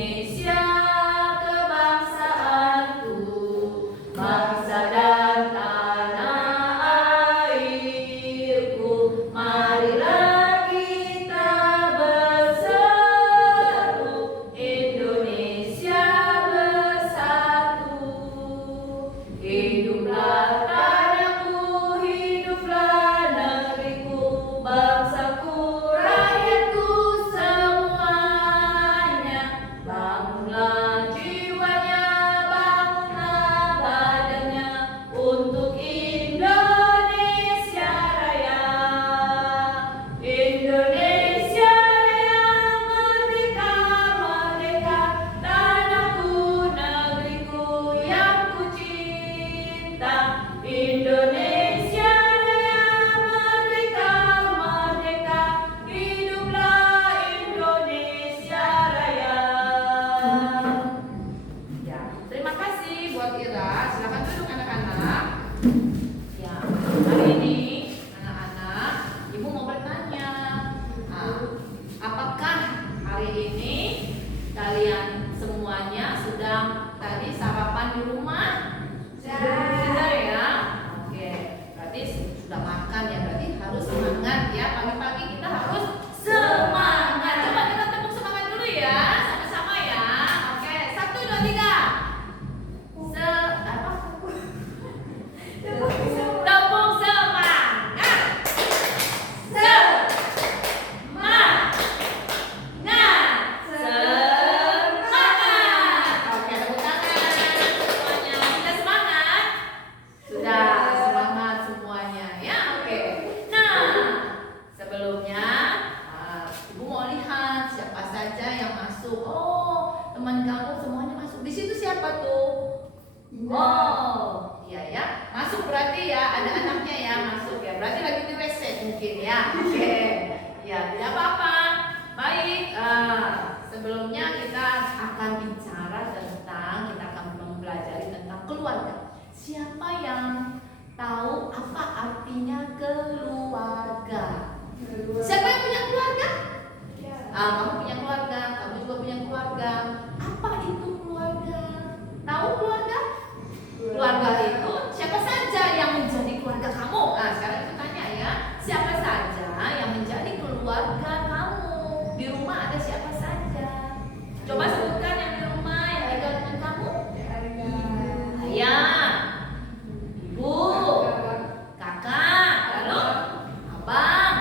Indonesia kebangsaanku, bangsa dan tanah airku. Marilah kita berseru, Indonesia bersatu. Hiduplah tanahku, hiduplah negeriku, bangsaku, rakyatku semuanya. Bangunlah jiwanya, bangunlah badannya untuk Indonesia Raya. Indonesia Raya, merdeka, merdeka, tanahku, negeriku yang ku cinta. Indonesia Raya, merdeka, merdeka, hiduplah Indonesia Raya. Ya, terima kasih buat Ira. Silakan duduk anak-anak. Ya, hari ini anak-anak, Ibu mau bertanya, apakah hari ini kalian semuanya sudah tadi sarapan di rumah? Sudah ya? Oke, berarti sudah makan ya, berarti harus semangat ya. Pagi-pagi kita harus semangat. Coba kita tepuk semangat dulu ya, sama-sama ya. Oke, 1, 2, 3. Apa? Tepuk semangat. Semangat. Semangat. Oke, tepuk tangan semuanya. Sudah semangat? Sudah semangat semuanya ya. Oke. Nah, sebelumnya Ibu mau lihat siapa saja yang masuk. Oh, teman kamu semuanya masuk. Di situ siapa tuh? Oh, iya ya. Masuk berarti ya, ada anaknya ya masuk ya. Berarti lagi di WC mungkin ya. Oke. Ya, tidak apa-apa. Baik, sebelumnya kita akan bicara tentang, kita akan mempelajari tentang keluarga. Siapa yang tahu apa artinya keluarga? Siapa yang punya keluarga? Kamu punya keluarga, kamu juga punya keluarga. Apa itu keluarga? Tahu keluarga? Keluarga itu siapa saja yang menjadi keluarga kamu? Nah, sekarang kita tanya ya, siapa saja yang menjadi keluarga kamu? Di rumah ada siapa saja? Coba sebutkan yang di rumah yang tinggal dengan kamu. Ayah, ibu, kakak, lalu abang,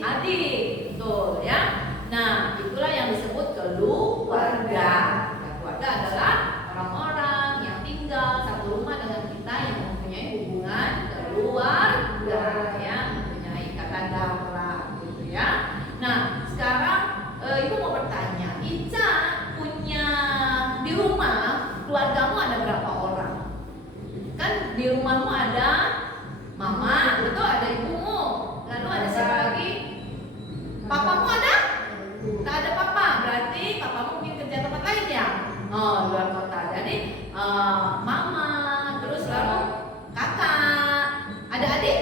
adik, betul ya. Nah, itulah yang disebut keluarga. Ya, keluarga adalah orang-orang yang tinggal satu rumah dengan kita yang mempunyai hubungan keluarga, ya, mempunyai ikatan darah, gitu ya. Nah, sekarang Ibu mau bertanya, Ica punya di rumah keluargamu ada berapa orang? Kan di rumahmu ada mama, betul, ada ibumu, lalu ada siapa lagi? Papamu ada? Tak ada papa, berarti papamu mungkin kerja tempat lain ya? Oh, luar kota. Jadi mama, terus lalu kakak, ada adik?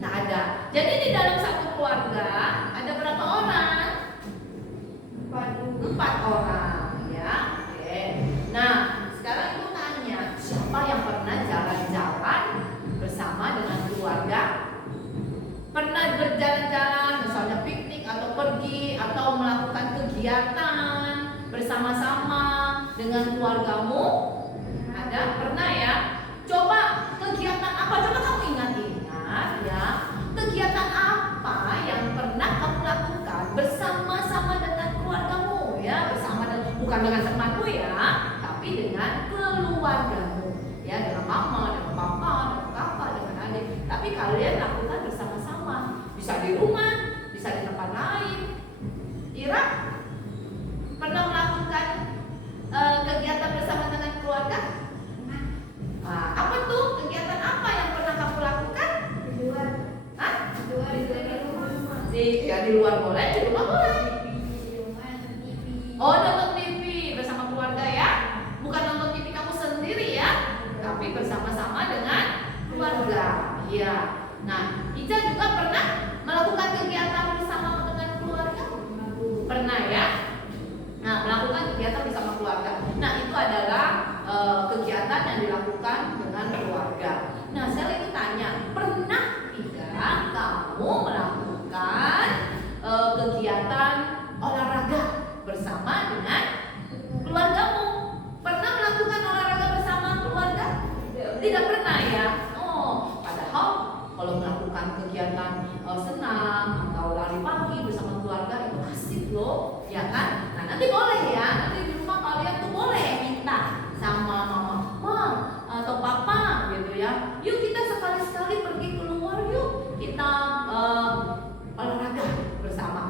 Tak ada. Jadi di dalam satu keluarga ada berapa orang? 4 orang ya. Oke. Nah, sekarang Ibu tanya, siapa yang pernah jalan-jalan bersama dengan keluarga? Pernah berjalan-jalan, misalnya piknik atau pergi atau melakukan kegiatan bersama-sama dengan keluargamu? Ada? Pernah ya? Coba kegiatan apa? Coba kamu ingat-ingat ya. Kegiatan apa yang pernah kamu lakukan bersama-sama dengan keluargamu ya? Bersama dengan, bukan dengan temanmu ya, tapi dengan keluargamu ya, dengan mama, dengan papa, dengan kakak, dengan adik. Tapi kalian lakukan bersama-sama. Bisa di rumah, bisa di tempat lain. Ira pernah melakukan kegiatan bersama dengan keluarga? Apa tuh? Kegiatan apa yang pernah kamu lakukan? Di luar. Hah? Di luar itu di rumah. Di luar boleh, di rumah boleh. Di rumah nonton TV. Oh, nonton TV bersama keluarga ya? Bukan nonton TV kamu sendiri ya, tapi bersama-sama dengan keluarga. Iya. Nah, Ica juga pernah melakukan kegiatan bersama dengan keluarga? Pernah ya? Nah, melakukan kegiatan keluarga. Nah, itu adalah kegiatan yang dilakukan dengan keluarga. Nah, saya lagi tanya, pernah tidak kamu melakukan kegiatan olahraga bersama dengan keluargamu? Pernah melakukan olahraga bersama keluarga? Tidak pernah ya? Oh, padahal kalau melakukan kegiatan senam atau lari pagi bersama keluarga itu asik loh, ya kan? Nah, nanti boleh ya, nanti di rumah kalian tuh boleh minta sama mama atau papa gitu ya. Yuk kita sekali-sekali pergi keluar yuk, kita olahraga bersama.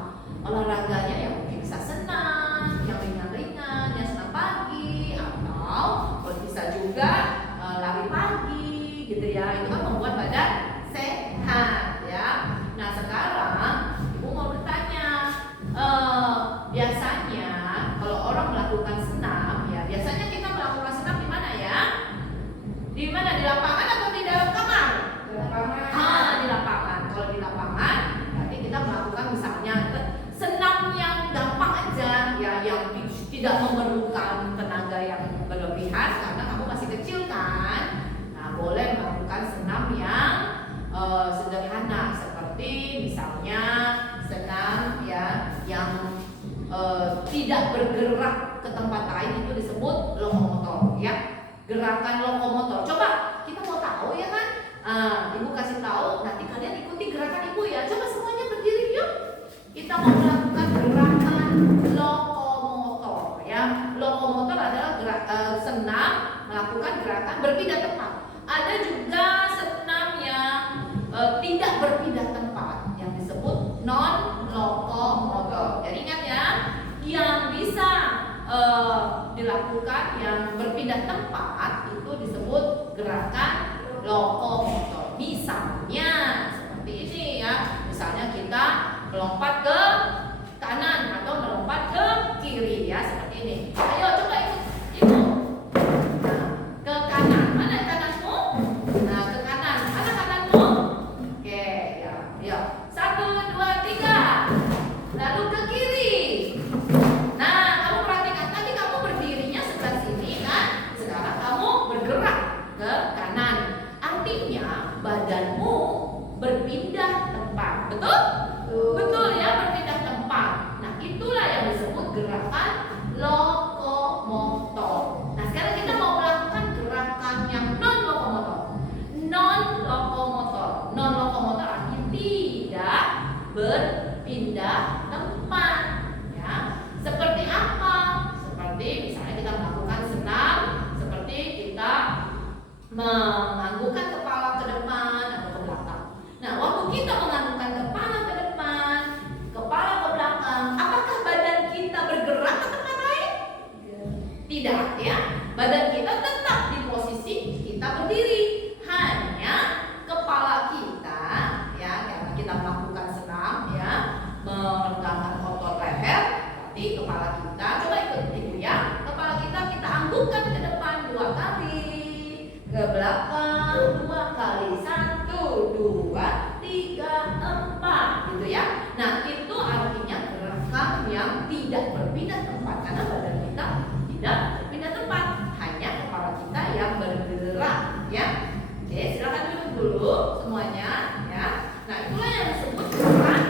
Olahraganya yang mungkin bisa senam, yang ringan-ringan, yang senam pagi, atau bisa juga lari pagi gitu ya. Itu kan membuat badan sehat ya. Nah, sekarang Ibu mau bertanya, biasanya kalau orang melakukan senam ya, biasanya kita melakukan senam di mana ya? Di mana? Di lapangan atau di dalam kamar? Di lapangan. Di lapangan. Kalau di lapangan berarti kita melakukan misalnya senam yang gampang aja ya, yang tidak memerlukan tenaga yang berlebihan karena kamu masih kecil kan. Nah, boleh melakukan senam yang sederhana seperti misalnya senam ya yang tidak bergerak ke tempat lain, itu disebut lokomotor ya. Gerakan lokomotor. Coba kita mau tahu ya kan? Ibu kasih tahu, nanti kalian ikuti gerakan Ibu ya. Coba semuanya berdiri yuk. Kita mau melakukan gerakan lokomotor ya. Lokomotor adalah senam melakukan gerakan berpindah tempat. Ada juga senam yang tidak berpindah tempat yang disebut non lokomotor. Jadi ingat ya, yang bisa dilakukan yang berpindah tempat itu disebut gerakan lokomotor. Misalnya seperti ini ya. Misalnya kita melompat ke kanan atau melompat ke kiri ya, seperti ini. Ayo coba ikut Ibu. Nah, ke kanan. Mana kananmu? Nah, ke kanan. Mana kananmu? Oke, ya. 1, 2, 3. Lalu ke kiri. Nah, kamu perhatikan tadi kamu berdirinya sebelah sini kan? Sekarang kamu bergerak ke kanan. Artinya badanmu berpindah tempat. Betul? Betul ya, berpindah tempat. Nah, itulah yang disebut gerakan lokomotor. Nah, sekarang kita mau melakukan gerakan yang non lokomotor. Non lokomotor. Non lokomotor artinya tidak berpindah tempat ya. Seperti apa? Seperti misalnya kita melakukan senam, seperti kita menganggukkan kepala ke depan atau ke belakang. Nah, waktu kita menganggukkan kepala ke depan, kepala ke belakang, apakah badan kita bergerak ke tempat lain? Tidak ya. Badan kita tetap di posisi kita berdiri. Hanya kepala kita ya, karena kita melakukan senam ya, meregangkan otot leher, berarti kepala kita, coba ikut Ibu ya. Kepala kita anggukkan ke depan 2 kali, ke belakang 2 kali, 1, 2, 3, 4 gitu ya. Nah, itu artinya gerakan yang tidak berpindah tempat karena badan kita tidak berpindah tempat, hanya kepala kita yang bergerak ya. Oke, silakan duduk dulu semuanya ya. Nah, itulah yang disebut gerakan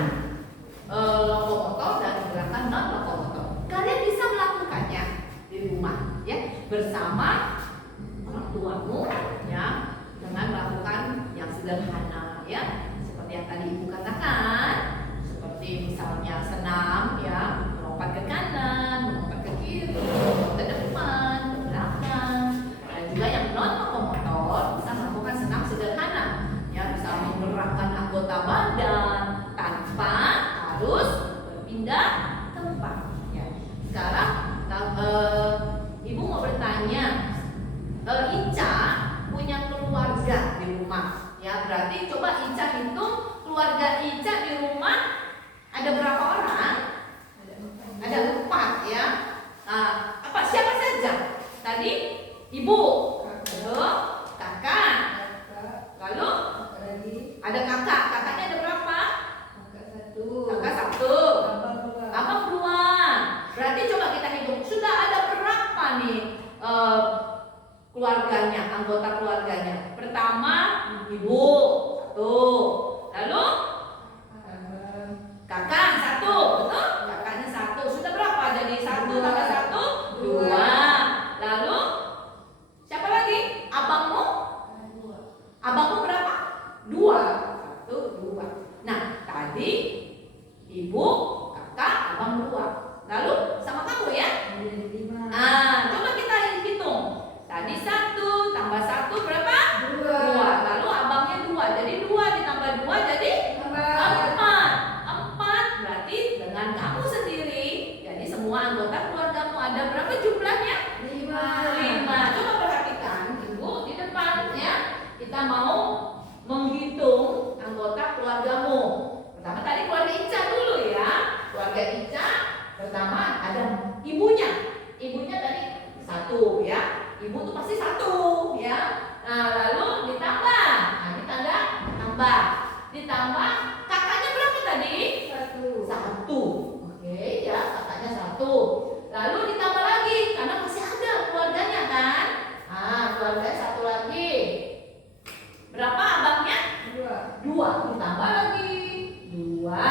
lokomotor dan gerakan non lokomotor. Kalian bisa melakukannya di rumah ya, bersama orang tuamu ya, dengan melakukan yang sederhana ya, seperti yang tadi Ibu katakan, seperti misalnya senam ya, melompat ke kanan, melompat ke kiri, ke depan, ke belakang. Dan juga yang non lokomotor bisa melakukan senam sederhana ya, bisa menggerakkan anggota badan tanpa harus berpindah tempat ya. Sekarang Ibu mau bertanya, Ica punya keluarga di rumah ya, berarti coba Ica itu keluarga Ica di rumah ada berapa orang? Ada 4 ya. Apa siapa saja? Tadi Ibu, lalu kakak, lalu ada kakak. Kakaknya ada berapa? Kakak 1, abang 2. Berarti coba kita hitung, sudah ada berapa bersama ibu. Satu. Lalu kakak satu, betul? Kakaknya satu. Sudah berapa? Jadi satu tambah satu, dua. Lalu siapa lagi? Abangmu? Abangmu berapa? Dua. Satu, dua. Nah, tadi ibu, kakak, abang dua. Lalu sama kamu ya? Nah, coba kita hitung. Tadi satu tambah satu berapa? Dua. Lalu abangnya dua. Jadi dua ditambah dua jadi empat. Empat berarti dengan kamu sendiri. Jadi semua anggota keluargamu ada berapa jumlahnya? Lima. Coba perhatikan ibu di depan ya. Kita mau menghitung anggota keluargamu. Pertama tadi keluarga Ica dulu ya. Keluarga Ica pertama ada ibunya. Ibunya tadi satu ya. Ibu tuh pasti satu ya. Nah lalu ditambah. Nah ini tanda tambah. Ditambah kakaknya berapa tadi? Satu. Oke ya, kakaknya satu. Lalu ditambah lagi karena masih ada keluarganya kan. Nah keluarga satu lagi. Berapa abangnya? Dua. Ditambah lagi dua.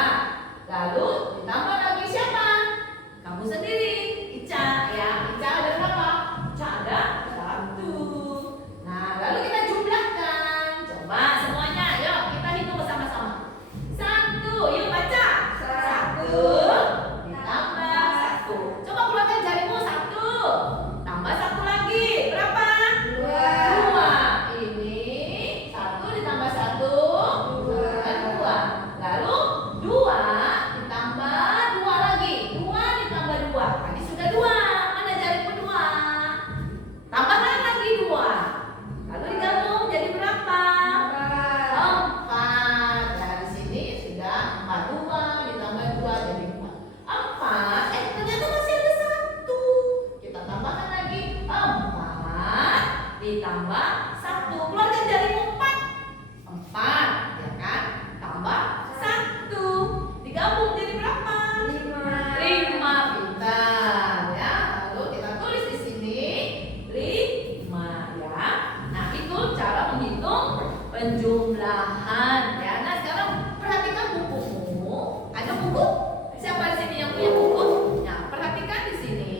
Lalu ditambah lagi siapa? Kamu sendiri, Ica ya. Ica ada berapa? Ica ada satu. Nah lalu kita jumlahkan. Coba semuanya, yuk kita hitung bersama-sama. Satu, yuk baca. Satu ditambah satu. Coba keluarkan jarimu. Satu tambah satu lagi berapa? Dua. Ini satu ditambah satu, dua. Lalu dua ditambah dua lagi. Dua ditambah dua. Tadi sudah dua. Mana jarimu dua? Tambahkan lagi dua. Lalu digabung jadi berapa? Empat. Dari sini sudah empat. Dua ditambah dua jadi empat. Empat. Ternyata masih ada satu. Kita tambahkan lagi. Empat ditambah satu. Keluarkan jarimu empat. Empat, ya kan? Tambah satu. Digabung jadi berapa? Lima. Pintar ya. Lalu kita tulis di sini lima ya. Nah itu cara menghitung penjumlahan ya. Nah sekarang perhatikan bukumu. Ada buku? Siapa di sini yang punya buku? Nah perhatikan di sini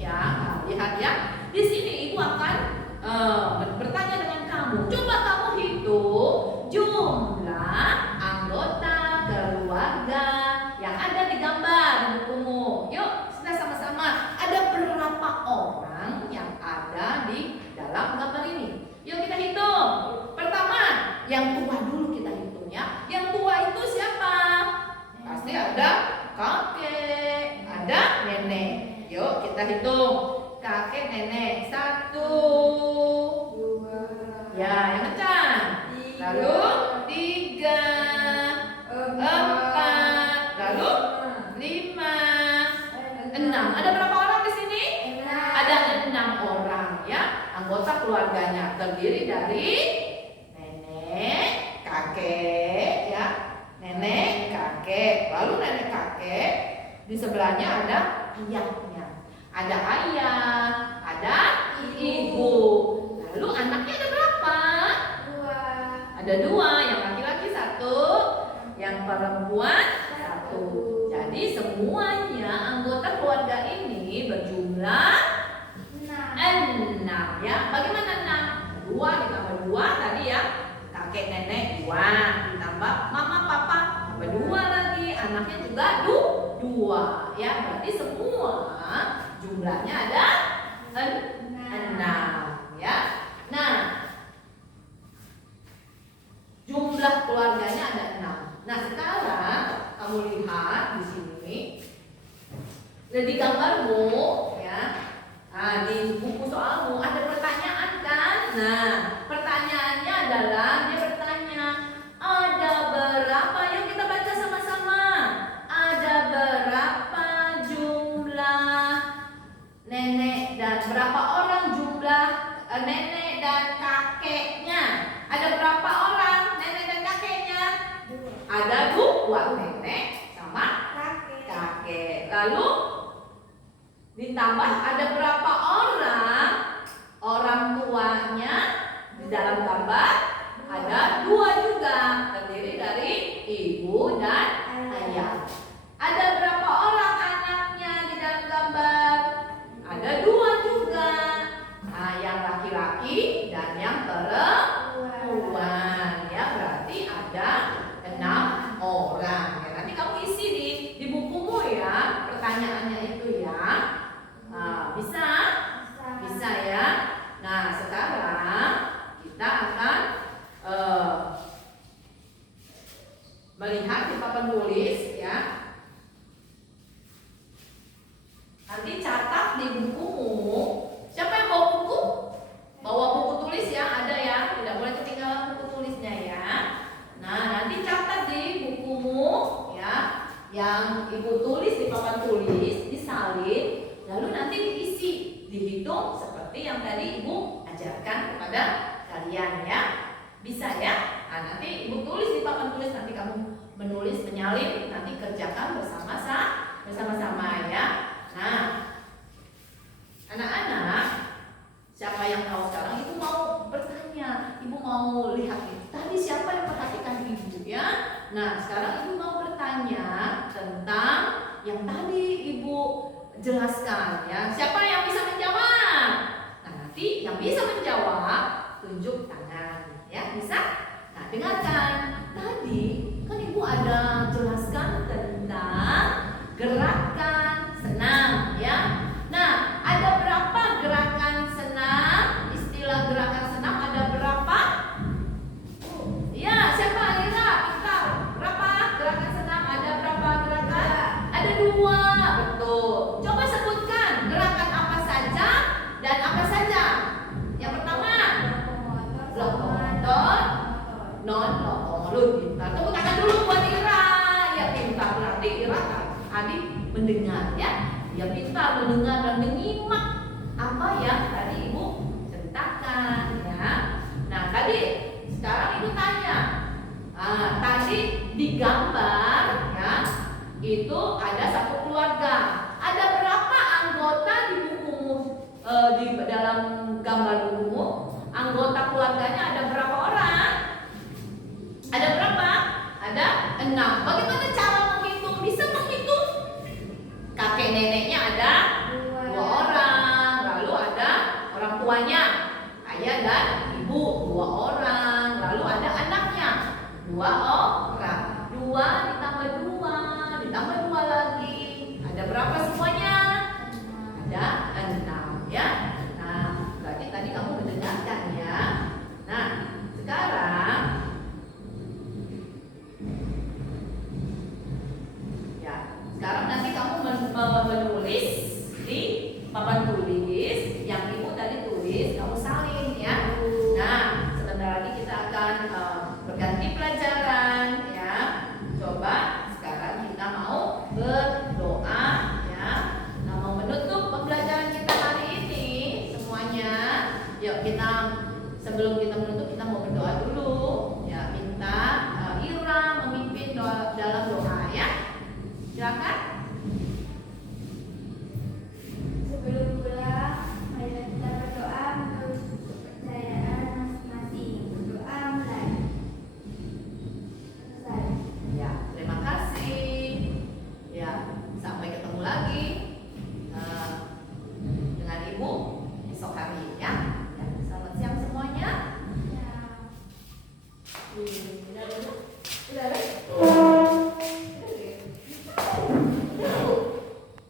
ya. Nah, lihat ya. Di sini ibu akan bertanya dengan kamu. Coba kamu hitung jumlah anggota keluarga yang ada di gambar di bukumu. Yuk, sudah sama-sama. Ada berapa orang yang ada di dalam gambar ini? Yuk kita hitung. Pertama, yang tua dulu kita hitung ya. Yang tua itu siapa? Pasti ada kakek, ada nenek. Yuk kita hitung. Kakek, nenek. Satu. Ya, yang kencang. Lalu tiga, empat, lalu lima, enam. Ada berapa orang di sini? Ada 6 orang ya. Anggota keluarganya terdiri dari nenek, kakek ya. Nenek, kakek. Lalu nenek kakek di sebelahnya ada ayahnya. Ada ayah, ada ibu. Lalu anaknya ada berapa? Ada dua, yang laki-laki satu, yang perempuan satu. Jadi semuanya anggota keluarga ini berjumlah 6 ya. Bagaimana 6? 2 ditambah 2 tadi ya. Kakek nenek 2 ditambah mama papa tambah 2 lagi. Anaknya juga 2 ya. Berarti semua jumlahnya ada 6 ya. Nah, jumlah keluarganya ada 6. Nah, sekarang kamu lihat di sini. Di gambarmu ya. Nah, di buku soalmu ada pertanyaan kan? Nah, pertanyaannya adalah dia bertanya, ada berapa? Yuk kita baca sama-sama. Ada berapa jumlah nenek dan berapa orang jumlah nenek dan kakeknya? Ada berapa orang nenek dan kakeknya? Ada 2 nenek sama kakek. Lalu ditambah ada berapa orang tuanya di dalam gambar? Dihitung seperti yang tadi Ibu ajarkan kepada kalian ya. Bisa ya? Nah, nanti Ibu tulis di papan tulis, nanti kamu menulis, menyalin, nanti kerjakan bersama-sama ya. Nah, anak-anak, siapa yang tahu sekarang? Ibu mau bertanya, Ibu mau lihat nih. Tadi siapa yang perhatikan Ibu ya? Nah, sekarang Ibu mau bertanya tentang yang tadi Ibu jelaskan ya. Siapa yang bisa menjawab? Nah, nanti yang bisa menjawab tunjuk tangan ya, bisa? Nah, dengarkan. Tadi kan Ibu ada jelaskan tentang gerakan senam ya. Nah, ada berapa gerakan senam? Istilah gerakan senam ada berapa? Ya, siapa Ira? Pintar. Berapa gerakan senam? Ada berapa gerakan? Ada 2. Betul. Coba sebutkan gerakan apa saja dan apa saja. Yang pertama, lokomotor, non lokomotor. Pintar. Tepuk tangan dulu buat Ira. Ya, pintar. Berarti Ira adik mendengar ya. Dia pintar mendengar dan menyimak apa yang tadi Ibu ceritakan ya. Nah, tadi sekarang Ibu tanya. Tadi di gambar ya, itu ada satu keluarga. Ada berapa anggota di bukumu, di dalam gambar bukumu? Anggota keluarganya ada berapa orang? Ada berapa? Ada 6. Bagaimana cara menghitung? Bisa menghitung? Kakek neneknya ada 2 orang, lalu ada orang tuanya, ayah dan ibu 2 orang, lalu ada anaknya 2 orang.